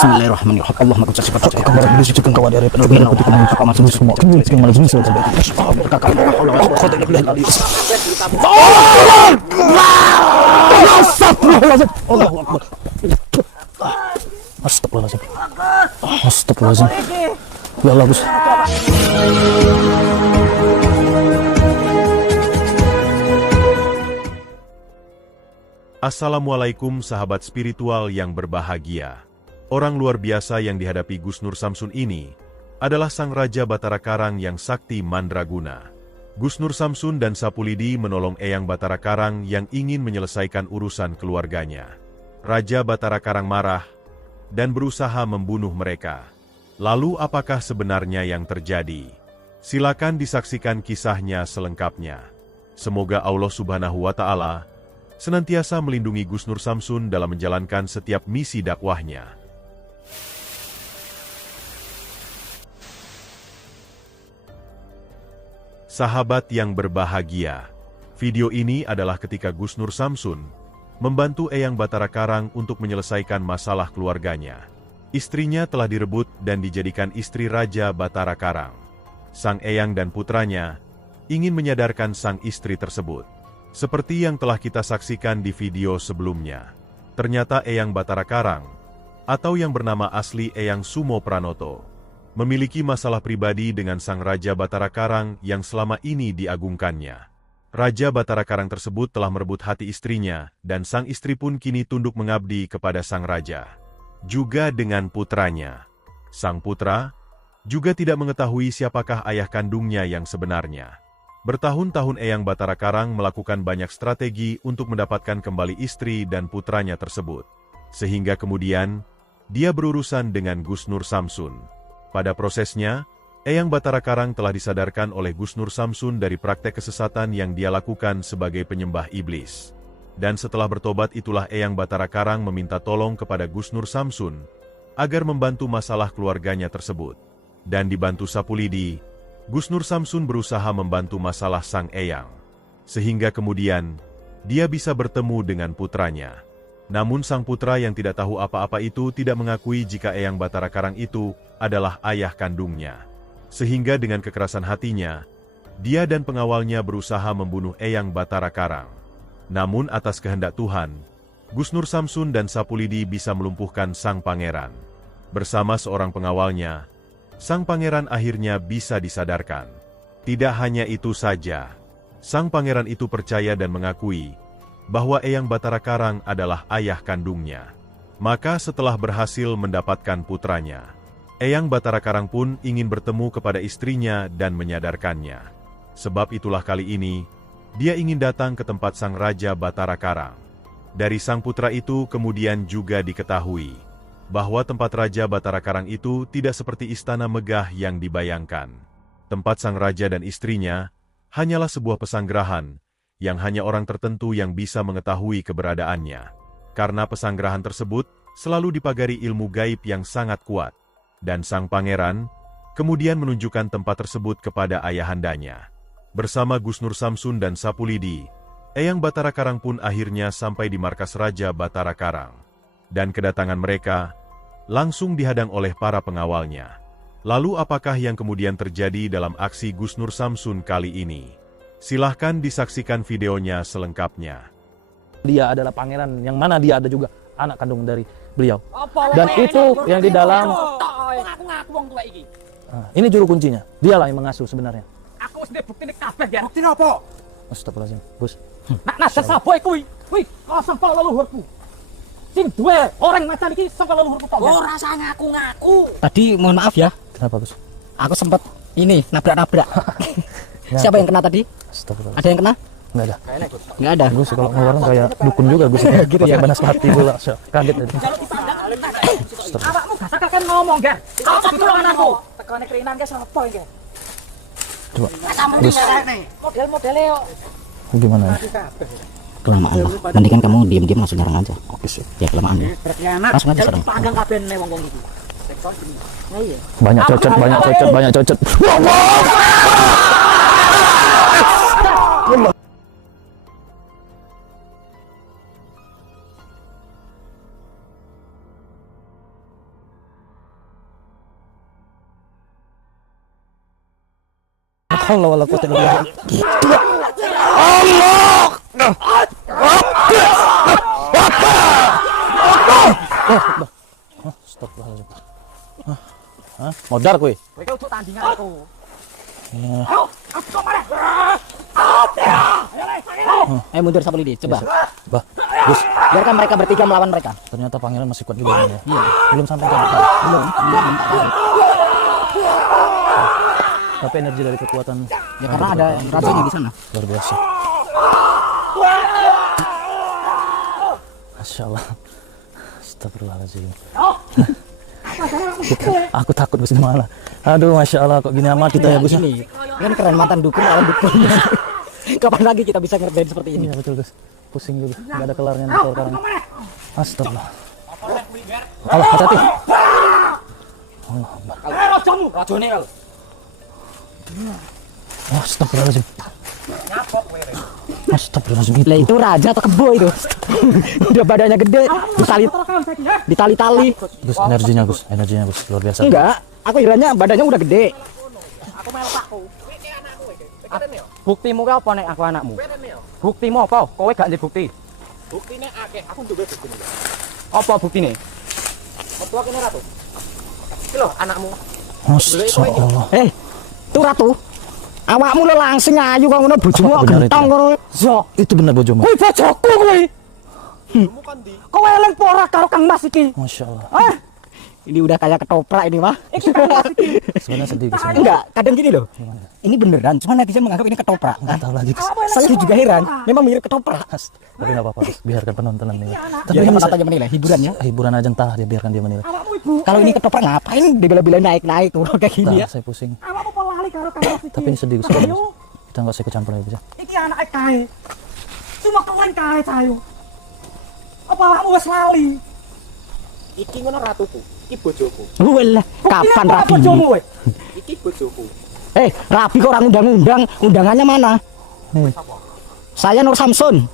Bismillahirrahmanirrahim. Allahumma qad sifat Kamar iblis cekeng kawadi arep ben aku tikam apa masuk semua kini tikam malah semua tadi. Allahu Akbar. Astagfirullahaladzim. Astagfirullahaladzim. Ya Allah, Gus. Assalamualaikum sahabat spiritual yang berbahagia. Orang luar biasa yang dihadapi Gus Nur Samsun ini adalah Sang Raja Batara Karang yang sakti mandraguna. Gus Nur Samsun dan Sapulidi menolong Eyang Batara Karang yang ingin menyelesaikan urusan keluarganya. Raja Batara Karang marah dan berusaha membunuh mereka. Lalu apakah sebenarnya yang terjadi? Silakan disaksikan kisahnya selengkapnya. Semoga Allah Subhanahu wa Ta'ala senantiasa melindungi Gus Nur Samsun dalam menjalankan setiap misi dakwahnya. Sahabat yang berbahagia, video ini adalah ketika Gus Nur Samsun membantu Eyang Batara Karang untuk menyelesaikan masalah keluarganya. Istrinya telah direbut dan dijadikan istri Raja Batara Karang. Sang Eyang dan putranya ingin menyadarkan sang istri tersebut. Seperti yang telah kita saksikan di video sebelumnya, ternyata Eyang Batara Karang, atau yang bernama asli Eyang Sumo Pranoto, memiliki masalah pribadi dengan Sang Raja Batara Karang yang selama ini diagungkannya. Raja Batara Karang tersebut telah merebut hati istrinya, dan sang istri pun kini tunduk mengabdi kepada Sang Raja. Juga dengan putranya. Sang putra juga tidak mengetahui siapakah ayah kandungnya yang sebenarnya. Bertahun-tahun Eyang Batara Karang melakukan banyak strategi untuk mendapatkan kembali istri dan putranya tersebut. Sehingga kemudian, dia berurusan dengan Gus Nur Samsun. Pada prosesnya, Eyang Batara Karang telah disadarkan oleh Gus Nur Samsun dari praktek kesesatan yang dia lakukan sebagai penyembah iblis. Dan setelah bertobat itulah Eyang Batara Karang meminta tolong kepada Gus Nur Samsun agar membantu masalah keluarganya tersebut. Dan dibantu Sapulidi, Gus Nur Samsun berusaha membantu masalah sang Eyang. Sehingga kemudian, dia bisa bertemu dengan putranya. Namun sang putra yang tidak tahu apa-apa itu tidak mengakui jika Eyang Batara Karang itu adalah ayah kandungnya. Sehingga dengan kekerasan hatinya, dia dan pengawalnya berusaha membunuh Eyang Batara Karang. Namun atas kehendak Tuhan, Gus Nur Samsun dan Sapulidi bisa melumpuhkan sang pangeran. Bersama seorang pengawalnya, sang pangeran akhirnya bisa disadarkan. Tidak hanya itu saja, sang pangeran itu percaya dan mengakui bahwa Eyang Batara Karang adalah ayah kandungnya. Maka setelah berhasil mendapatkan putranya, Eyang Batara Karang pun ingin bertemu kepada istrinya dan menyadarkannya. Sebab itulah kali ini, dia ingin datang ke tempat sang Raja Batara Karang. Dari sang putra itu kemudian juga diketahui bahwa tempat Raja Batara Karang itu tidak seperti istana megah yang dibayangkan. Tempat sang raja dan istrinya hanyalah sebuah pesanggerahan yang hanya orang tertentu yang bisa mengetahui keberadaannya. Karena pesanggerahan tersebut selalu dipagari ilmu gaib yang sangat kuat. Dan sang pangeran kemudian menunjukkan tempat tersebut kepada ayahandanya. Bersama Gus Nur Samsun dan Sapulidi, Eyang Batara Karang pun akhirnya sampai di markas Raja Batara Karang. Dan kedatangan mereka langsung dihadang oleh para pengawalnya. Lalu apakah yang kemudian terjadi dalam aksi Gus Nur Samsun kali ini? Silahkan disaksikan videonya selengkapnya. Dia adalah pangeran, yang mana dia ada juga anak kandung dari beliau. Dan itu yang di dalam. Ini juru kuncinya. Dialah yang mengasuh sebenarnya. Aku sudah bukti nek kabeh ya. Bukti apa? Astagfirullahaladzim, Gus. Nak nasar sapa kuwi? Kuwi kosong kok leluhurku. Sing duwe orang macam iki sangka leluhurku tok. Ora usah ngaku-ngaku. Tadi mohon maaf ya, Kenapa, Gus? aku sempat ini nabrak-nabrak. Siapa yang kena tadi? Astagfirullah. Ada yang kena? Enggak ada. Nggak ada. Gus kalau ngeluarin kayak dukun juga, Gus. Gitu ya. Banas hati pula. Kaget tadi. Awakmu gak kakek ngomong, Gar. Aku ketularan aku. Tekane kerinan ke sapa iki? Coba. Gus. Model-modele yo. Gimana ya? Kelamaan lah. Mendingan kamu diam-diam langsung nyerang aja. Oke sih. Ya kelamaan ya. Berkhianat. Langsung aja serang. Panggang kabeh ne wong-wong iki. Oh iya. Banyak cocot, banyak cocot, banyak cocot. haula wala quwwata illa billah. Astagfirullahaladzim. Modar kowe. Kowe iki untuk tandingan aku. Mundur Sapul ini, coba. Bah, Gus, Biarkan mereka bertiga melawan mereka. ternyata pangeran masih kuat juga ya. Iya. Belum sampai kan? Belum. Tapi energi dari kekuatan Ya karena ada racunnya di sana. luar biasa. Masya Allah. Astagfirullahaladzim. Aku takut Gus malah. Aduh, Masya Allah, kok gini amat kita ya Gus. Ini kan keren, mantan dukun lawan dukun. Kapan lagi kita bisa ngerjain seperti ini? Iya betul Gus. Pusing juga, nggak ada kelarnya nih kalau sekarang. Astagfirullah. Allah, hati-hati. Allah, Racunnya el. astagfirullahaladzim. Astagfirullahaladzim. Lah itu raja atau kebo itu? Udah badannya gede, ditali-tali. Gus, energinya Gus, luar biasa. Enggak, aku kiranya badannya udah gede. Buktimu kau apa nek aku anakmu? Buktimu apa? Kowe gak nduwe bukti. Buktine akeh, aku nduwe bukti. Apa buktine? Metu kene ratu. Iki lho anakmu. Masya Allah. Tuh ratu. Awakmu lo langsing ayu kok ngono bojomu kok Benar itu. gentong ngono. Yo, Itu benar bojomu. kuwi bojoku kuwi. Kowe eling pora karo Kang Mas iki? Masya Allah. Ah. Ini udah kayak ketoprak ini mah. Sebenarnya sedih Gus. Enggak, kadang gini loh. Ini beneran, cuma netizen menganggap ini ketoprak. Nggak tahu lagi Gus. Saya juga heran, memang mirip ketoprak. Tapi nggak apa-apa Gus, biarkan penonton menilai. Tapi Biarkan ini penonton aja menilai, hiburan ya. hiburan aja entah dia biarkan dia menilai. Kalau ini ketoprak ngapain dibela-belain naik-naik turun kayak gini ya? Entah, saya pusing. Awakmu kok lali karo Kang Mas iki? Tapi ini sedih Gus. Ayo, Kita nggak usah ikut campur lagi Gus. iki anake kae. Cuma keren kae cayo. Apa awakmu wis lali? Iki ngono ratuku, iki bojoku. Walah, kapan Buktinya apa rapi? bojomu kowe? Iki bojoku. Rapi kok orang undang-undang, undangannya mana? Saya Nur Samsun.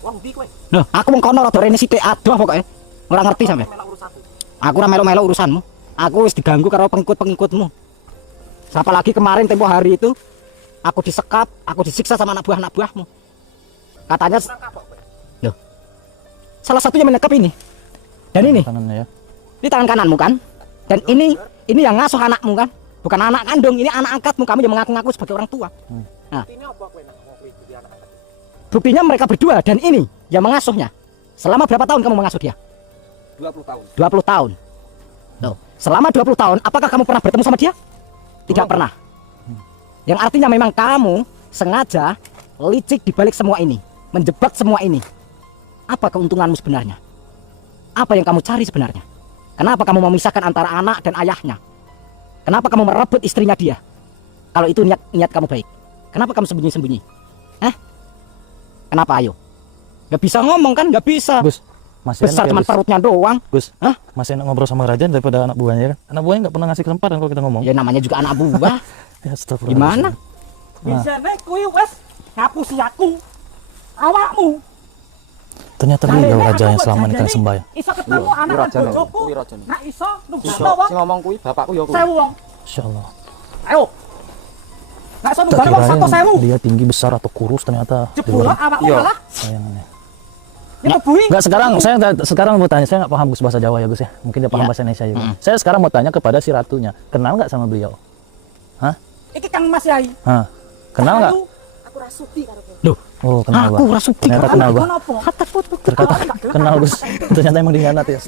Wong ndi kowe? Loh, aku mau kono rada rene sithik adoh pokoke. Ora ngerti sampe. Melok urusanku. Aku ora melu-melu urusanmu. Aku wis diganggu karo pengikut-pengikutmu. Siapa lagi kemarin tempo hari itu aku disekap, aku disiksa sama anak buahmu. Katanya loh. Salah satunya menekap ini. Dan ini, Kanannya ya. ini tangan kananmu kan? Dan ini yang ngasuh anakmu kan? Bukan anak kandung, ini anak angkatmu, kamu yang mengaku-ngaku sebagai orang tua. Buktinya apa kowe nang kowe iki anak angkat? Buktinya mereka berdua dan ini yang mengasuhnya. Selama berapa tahun kamu mengasuh dia? 20 tahun. 20 tahun. Loh, selama 20 tahun apakah kamu pernah bertemu sama dia? Tidak pernah. Yang artinya memang kamu sengaja licik di balik semua ini, menjebak semua ini. Apa keuntunganmu sebenarnya? Apa yang kamu cari sebenarnya? Kenapa kamu memisahkan antara anak dan ayahnya? Kenapa kamu merebut istrinya dia? Kalau itu niat kamu baik, kenapa kamu sembunyi-sembunyi? Kenapa ayo? Gak bisa ngomong kan? Gak bisa. Gus, masih Besar enak ya, cuma Gus. perutnya doang. Gus, Hah? masih enak ngobrol sama kerajaan daripada anak buahnya kan? Anak buahnya nggak pernah ngasih kesempatan kalau kita ngomong. Ya namanya juga anak buah. Ya, astagfirullah. Gimana? Nah. Bijane kuwi wis ngapusi aku. Awakmu. Ternyata beliau raja yang selama ini kalian sembah ya. Iso ketemu anak bojoku. Kuwi rajane. Nak iso nunggu Iso, wong sing ngomong kuwi bapakku ya kuwi. 1000 wong. Insya Allah. Ayo. Nak iso Tak nunggu wong kirain 100.000. dia tinggi besar atau kurus ternyata di Jebul luar awakmu Iya. kalah. sayangannya. Ya kebui. Enggak, sekarang mau tanya, saya nggak paham Gus bahasa Jawa ya Gus ya. Mungkin dia paham Iya. bahasa Indonesia juga. Saya sekarang mau tanya kepada si ratunya, kenal nggak sama beliau? Iki Kang Mas Yai. Hah? Kenal nggak? Aku rasuki karo kowe. Loh, Oh, kenal aku bah. rasuki. Ternyata kenal bah. Kenapa? Terkata kenal Gus. Ternyata emang dihianat ya.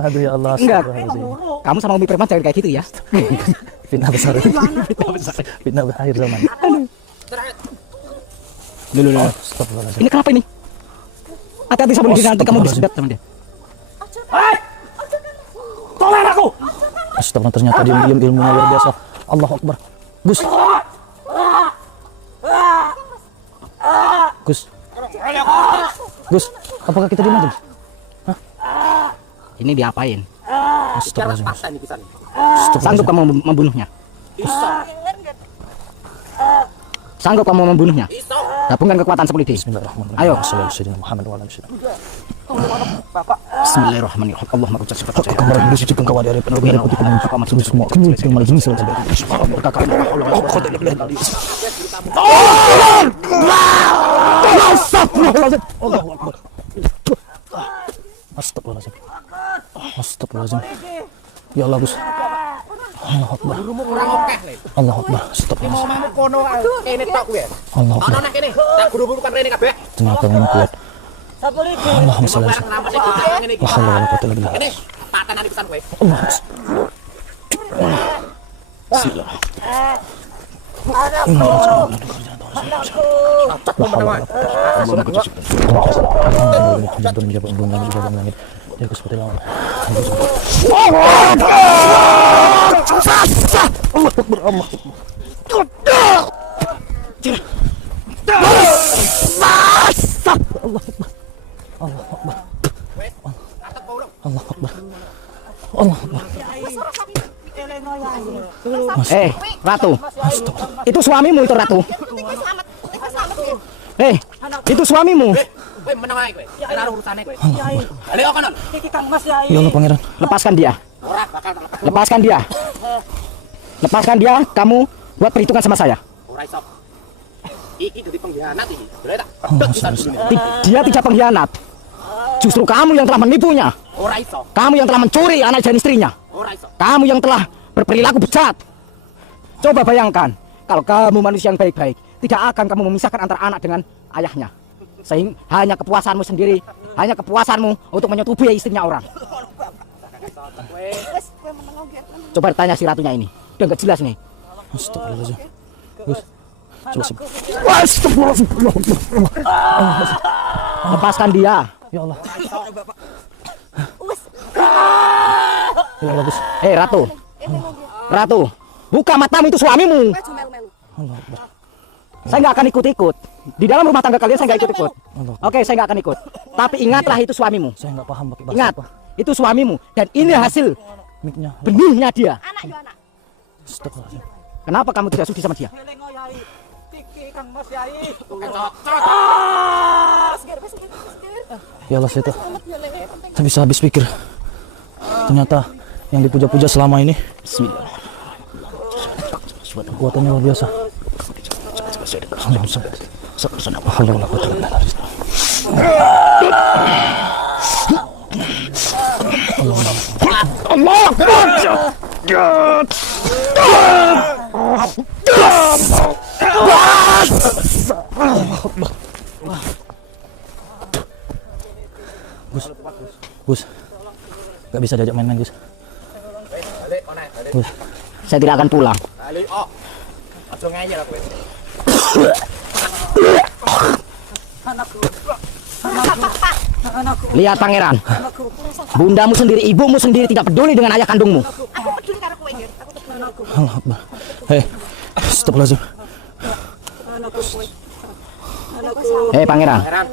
Aduh ya Allah. Enggak. astagfirullahaladzim. Kamu sama Umi Preman jangan kayak gitu ya. Fitnah besar itu. Fitnah besar. Fitnah akhir zaman. Dulu. Astagfirullahaladzim. Ini kenapa ini? Hati-hati sama dia nanti kamu disedot sama dia. Hei! Tolong aku. Astagfirullah, ternyata dia ilmunya luar biasa. Allahu Akbar. Gus. Gus. Gus, apakah kita dimakan? Ini diapain? Astagfirullahaladzim. Paksa iki pisan. Sanggup kamu membunuhnya? Sanggup kamu membunuhnya? Gabungkan kekuatan 10 D. Bismillahirrahmanirrahim. Ayo. Assalamualaikum warahmatullahi wabarakatuh. Bismillahirrahmanirrahim. Allah maha sifat percaya. Kemarin dulu suci kengkau dari penelugi dari putih penuh masuk semua kemul yang malah jenis saja. Astagfirullahaladzim. Astagfirullahaladzim. Ya Allah Gus. Allah Akbar. Allah Akbar. Astagfirullahaladzim. Mau kono kene tok kuwi. Allah Akbar. Ana kene. Tak guru-guru kan rene kabeh. Ternyata memang kuat. Allahumma sholli ala sayyidina. La haula wala quwwata illa billah. Kene patanan pisan kowe. Allah. Allah Akbar. Allah Akbar. Ratu. Itu suamimu itu, Ratu. Itu suamimu. Kowe meneng ae kowe. Ora urusane kowe. Balik kok kono. Iki Kang Mas Yai. Ya Allah pangeran. Lepaskan dia. Ora bakal tak lepas. Lepaskan dia. Lepaskan dia, kamu buat perhitungan sama saya. Ora iso. Iki dadi pengkhianat iki. Boleh tak? Dia tidak pengkhianat. Justru kamu yang telah menipunya. Ora iso. Kamu yang telah mencuri anak dan istrinya. Ora iso. Kamu yang telah berperilaku bejat. Coba bayangkan, kalau kamu manusia yang baik-baik, tidak akan kamu memisahkan antara anak dengan ayahnya. Sehingga hanya kepuasanmu sendiri, hanya kepuasanmu untuk menyetubui istrinya orang. Coba tanya si ratunya ini. Udah nggak jelas nih. Astagfirullahaladzim. Gus. Coba sebut. Lepaskan dia. Ya Allah. Ya Allah Gus. Ratu. Ratu. Buka matamu, itu suamimu. Allah Akbar. Saya nggak akan ikut-ikut. Di dalam rumah tangga kalian saya nggak ikut-ikut. Allah. Oke, saya nggak akan ikut. Tapi ingatlah itu suamimu. Saya nggak paham pakai bahasa Ingat, apa. itu suamimu. Dan ini hasil Mic-nya. benihnya dia. Astagfirullahaladzim. Kenapa kamu tidak sudi sama dia? Elengo Yai. Iki Kang Mas Yai. Ya Allah saya tak bisa habis pikir. Ternyata yang dipuja-puja selama ini kekuatannya luar biasa. Gus, gak bisa diajak main-main Gus. Balik kono ae, balik. Gus, Saya tidak akan pulang. Balik. Oh. Aja ngeyel kowe. Lihat pangeran, bundamu sendiri, ibumu sendiri tidak peduli dengan ayah kandungmu. Allah Akbar. Hei, astagfirullahaladzim. Pangeran, Heran.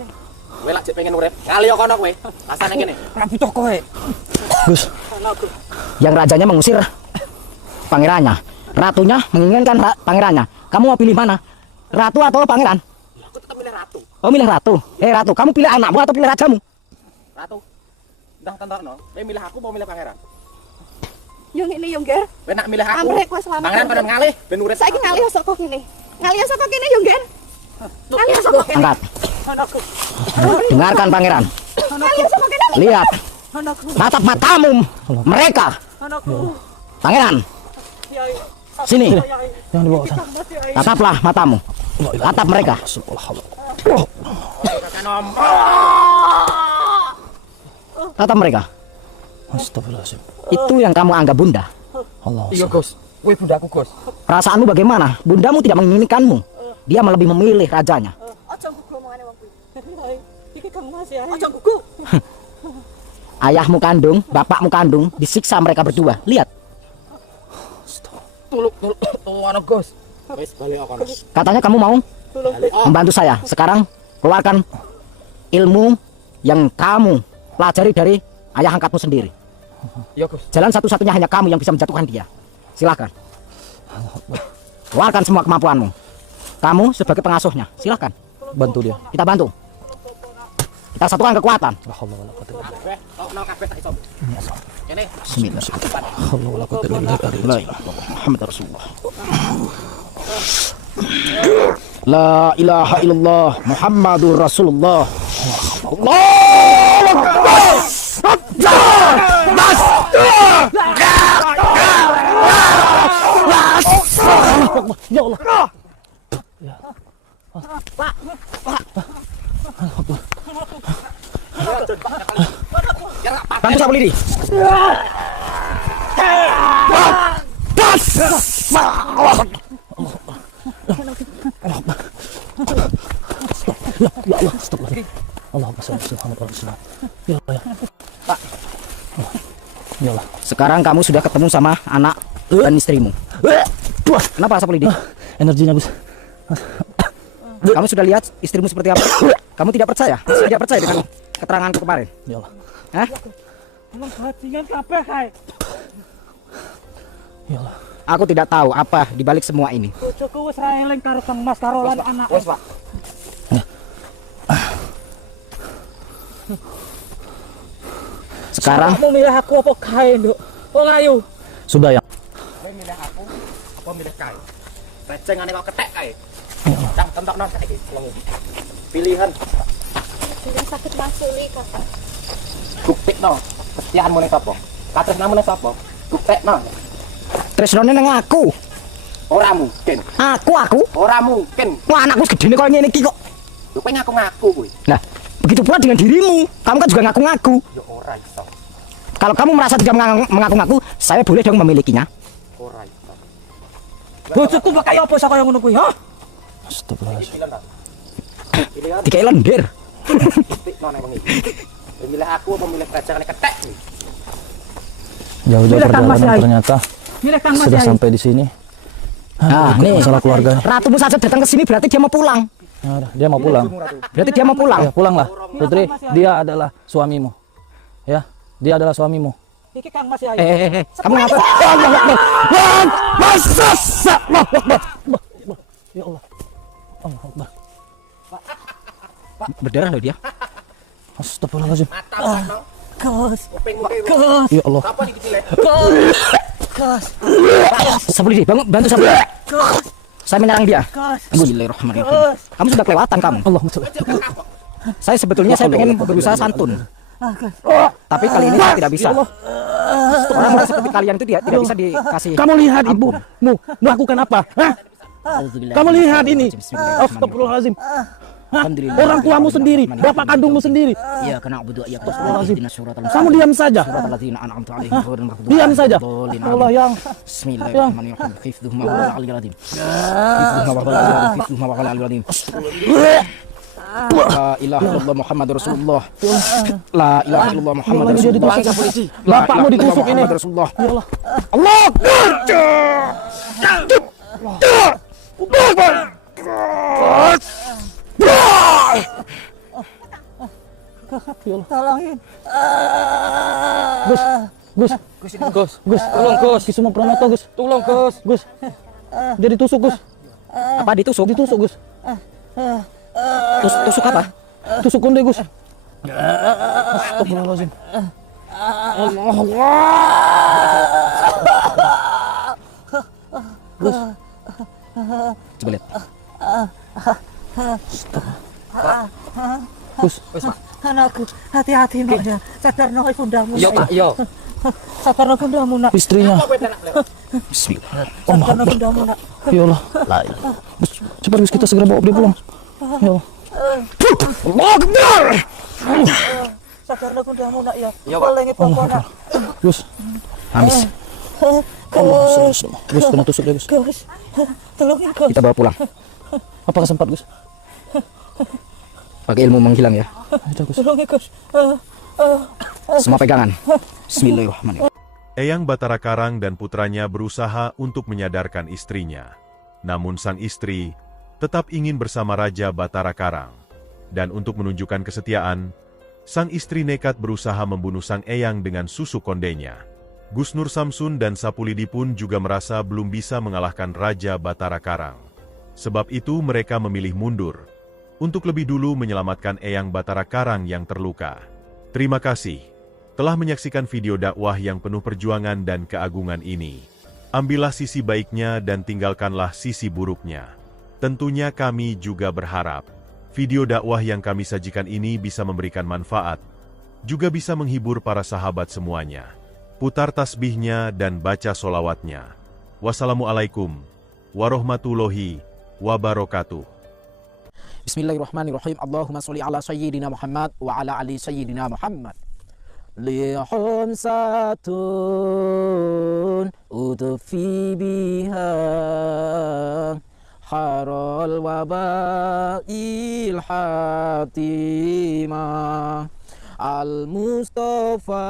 Kowe lak jek pengen urip. Ngali kono kowe. Rasane kene. Ora butuh kowe. Gus, yang rajanya mengusir pangerannya, ratunya menginginkan pangerannya. Kamu mau pilih mana? Ratu atau pangeran? Aku tetep milih ratu. Oh, milih ratu. Ratu, kamu pilih anakmu atau pilih rajamu? Ratu. Ndang tentarno. Kowe milih aku apa milih pangeran? Yung ini yung ger. Kowe nak milih aku. Amrek kowe selamat. Pangeran kono ngalih ben urip. Saiki ngalih saka kene. Ngalih saka kene yung ger. Ngalih saka kene. Angkat. Dengarkan pangeran. Ngalih saka kene. Lihat. Tatap matamu mereka. Pangeran. Sini. jangan dibawa ke sana. Tataplah matamu. Tatap mereka. Tatap mereka. Astagfirullahaladzim. Itu yang kamu anggap bunda. Allah. Iya, Gus. Kowe bundaku, Gus. Perasaanmu bagaimana? Bundamu tidak menginginkanmu. Dia lebih memilih rajanya. Aja gugu omongane wong kuwi. Iki Kang Mas Yai. Aja gugu. Ayahmu kandung, bapakmu kandung, disiksa mereka berdua. Lihat. Tuluk ana, Gus. Wis balik kono. Katanya kamu mau membantu saya. Sekarang keluarkan ilmu yang kamu pelajari dari ayah angkatmu sendiri. Iya, Gus. Jalan satu-satunya hanya kamu yang bisa menjatuhkan dia. Silakan. Keluarkan semua kemampuanmu. Kamu sebagai pengasuhnya. Silakan. Bantu dia. Kita bantu. Kita satukan kekuatan. La haula wala quwata illa billah. Kabeh, tok nang kabeh tak iso. Kene. La haula wala quwata illa billah. Muhammad Rasulullah. La ilaha illallah Muhammadur Rasulullah. Allahu Akbar. Ya Allah. Bantu Sapulidi. Ya Allah, astagfirullah. Allahumma shalli ala Muhammad wa sallam. Ya Allah, ya. Ya Allah. Sekarang kamu sudah ketemu sama anak dan istrimu. Kenapa Sapulidi? Energinya, Gus. Kamu sudah lihat istrimu seperti apa? Kamu tidak percaya? Masih tidak percaya dengan keteranganku kemarin? Ya Allah. Hah? Emang bajingan kabeh kae. Ya Allah. Aku tidak tahu apa di balik semua ini. Bojoku wis ra eling karo Kang Mas karo lan anak. Wes, Pak. Sekarang Kamu milih aku apa kae, Nduk? Wong ayu. Sudah ya. Kowe milih aku apa milih kae? Recengane kok ketek kae. Cang tentokno saiki. Pilihan Sudah sakit basuli kakak. buktikno. Kesetiaanmu ning sapa? Katresnamu ning sapa? Buktekno. tresnone nang aku. Ora mungkin. Aku. Ora mungkin. Wah, anakku segede kok ngene iki kok. Lho kowe ngaku-ngaku kuwi. Nah, begitu pula dengan dirimu. Kamu kan juga ngaku-ngaku. Ya ora iso. Kalau kamu merasa tidak mengaku-ngaku, saya boleh dong memilikinya. Ora iso. Bojoku kok kaya apa sak kaya ngono kuwi, ha? Astagfirullahaladzim. Pilihan ta? Pilihan Dikai lendir. buktikno ning wengi. Kowe milih aku apa milih recengane ketek kuwi? Jauh-jauh Milih Kang Mas perjalanan Yai. ternyata Milih Kang Mas sudah Yai. sampai di sini. Nah, nih. Masalah keluarga. Ratumu saja datang ke sini berarti dia mau pulang. Ya udah, dia mau pulang. Berarti dia mau pulang. Ya, pulanglah. Putri, dia adalah suamimu. Ya, dia adalah suamimu. Iki Kang Mas Yai. Kamu ngapa? Allah Akbar. Masa Allah Akbar. Ya Allah. Allah Akbar. Berdarah loh dia. Astagfirullahaladzim. Gus. Kuping kowe. Gus. Ya Allah. Apa iki pilih? Gus. Sapulidi, bantu Sapulidi. Saya menyerang dia. Gus. Bismillahirrahmanirrahim. Kamu sudah kelewatan kamu. Allahumma sholli. Saya sebetulnya saya pengen berusaha santun. Tapi kali ini saya tidak bisa. Orang seperti kalian itu tidak bisa dikasih. Kamu lihat ampun. ibumu melakukan apa? Hah? Kamu lihat ini. Astagfirullahaladzim. Alhamdulillah. Orang tuamu sendiri, bapak kandungmu sendiri. Iya, kena budu ya. Kamu diam saja. Diam saja. Allah yang Bismillahirrahmanirrahim. Hifdhuhum wa huwal aliyyul azim. Hifdhuhum wa huwal aliyyul azim. La ilaha illallah Muhammadur Rasulullah. La ilaha illallah Muhammadur Rasulullah. Bapakmu ditusuk ini. Rasulullah. Ya Allah. Allah Tolongin. Gus, tolong Gus. Kisuma Pranoto, Gus. Tolong Gus. Dia ditusuk, Gus. Apa ditusuk? Ditusuk, Gus. Tusuk apa? Tusuk konde, Gus. Astagfirullahaladzim. Gus. Coba lihat. Gus. Anakku, hati-hati nak ya. Sadarno ibundamu. Yo, Pak, yo. Sadarno ibundamu nak. Istrinya. Bismillah. Sadarno ibundamu nak. Ya Allah. Gus, cepat Gus, kita segera bawa dia pulang. Ya Allah. Allah Akbar. Sadarno ibundamu nak ya. Yo, Pak. Palingi pokok nak. Gus. Hamis. Gus, kena tusuk dia, Gus. Gus. Tolongin Gus. Kita bawa pulang. Apakah sempat, Gus? Pakai ilmu menghilang ya. Ayo, Gus. Tolongin Gus. Semua pegangan. Bismillahirrahmanirrahim. Eyang Batara Karang dan putranya berusaha untuk menyadarkan istrinya. Namun sang istri tetap ingin bersama Raja Batara Karang. Dan untuk menunjukkan kesetiaan, sang istri nekat berusaha membunuh sang eyang dengan susu kondenya. Gusnur Samsun dan Sapulidi pun juga merasa belum bisa mengalahkan Raja Batara Karang. Sebab itu mereka memilih mundur untuk lebih dulu menyelamatkan Eyang Batara Karang yang terluka. Terima kasih telah menyaksikan video dakwah yang penuh perjuangan dan keagungan ini. Ambillah sisi baiknya dan tinggalkanlah sisi buruknya. Tentunya kami juga berharap video dakwah yang kami sajikan ini bisa memberikan manfaat, juga bisa menghibur para sahabat semuanya. Putar tasbihnya dan baca solawatnya. Wassalamualaikum warahmatullahi wabarakatuh. Bismillahirrahmanirrahim. Allahumma sholli ala sayyidina Muhammad wa ala ali sayyidina Muhammad. Lihum satun utufi biha harul wabail hatimah al-Mustafa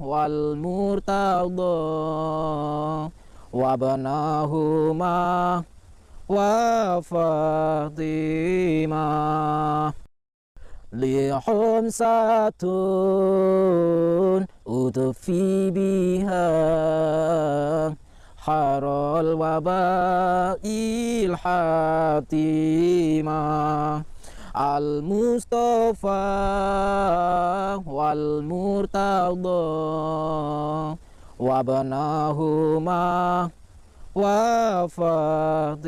wal Murtada wabnahuma wa Fatimah. Lihum satun utufi biha harul wabail hatimah al-Mustafa wal Murtada wabnahuma wa Fatimah.